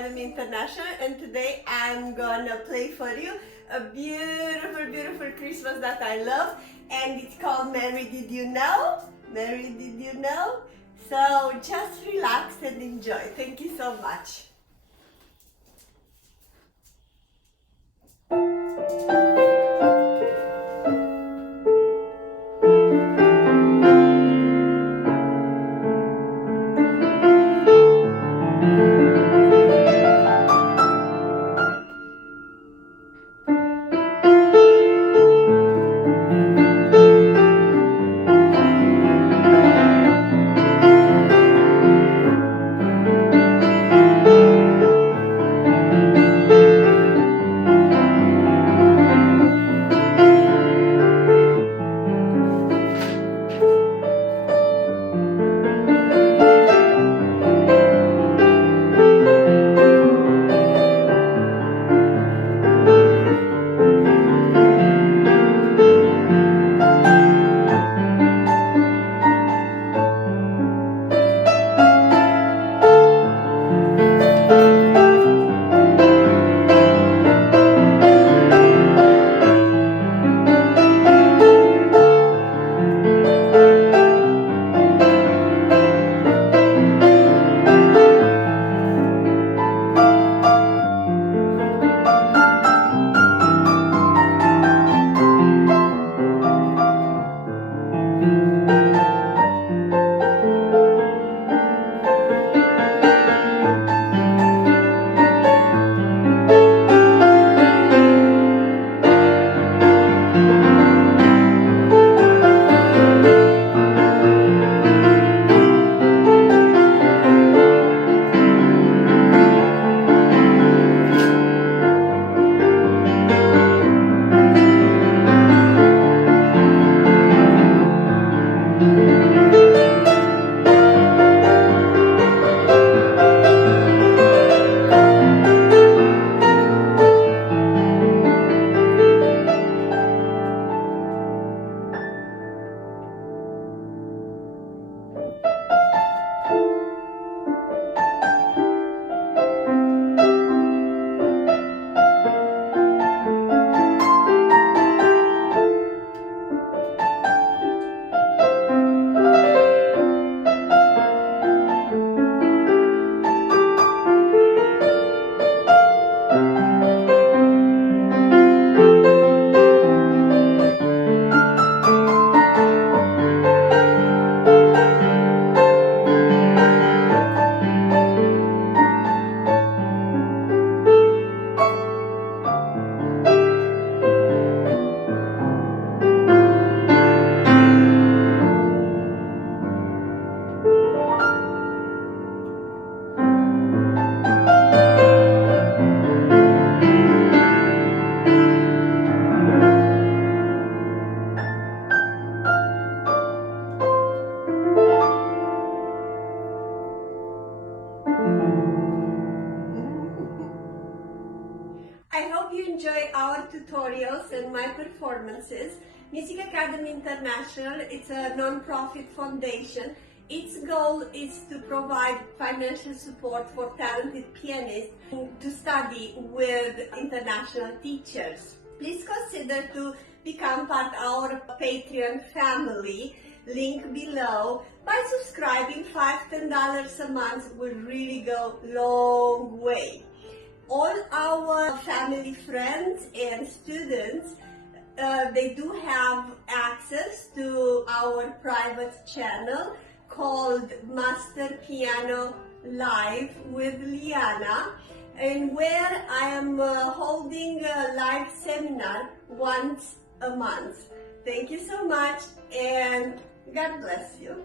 Academy International, and today I'm gonna play for you a beautiful, beautiful Christmas that I love, and it's called Mary Did You Know? Mary Did You Know? So just relax and enjoy. Thank you so much. I hope you enjoy our tutorials and my performances. Music Academy International, it's a non-profit foundation. Its goal is to provide financial support for talented pianists to study with international teachers. Please consider to become part of our Patreon family, link below. By subscribing, $5-10 a month will really go long way. All our family friends and students, they do have access to our private channel called Master Piano Live with Liana, and where I am holding a live seminar once a month. Thank you so much, and God bless you.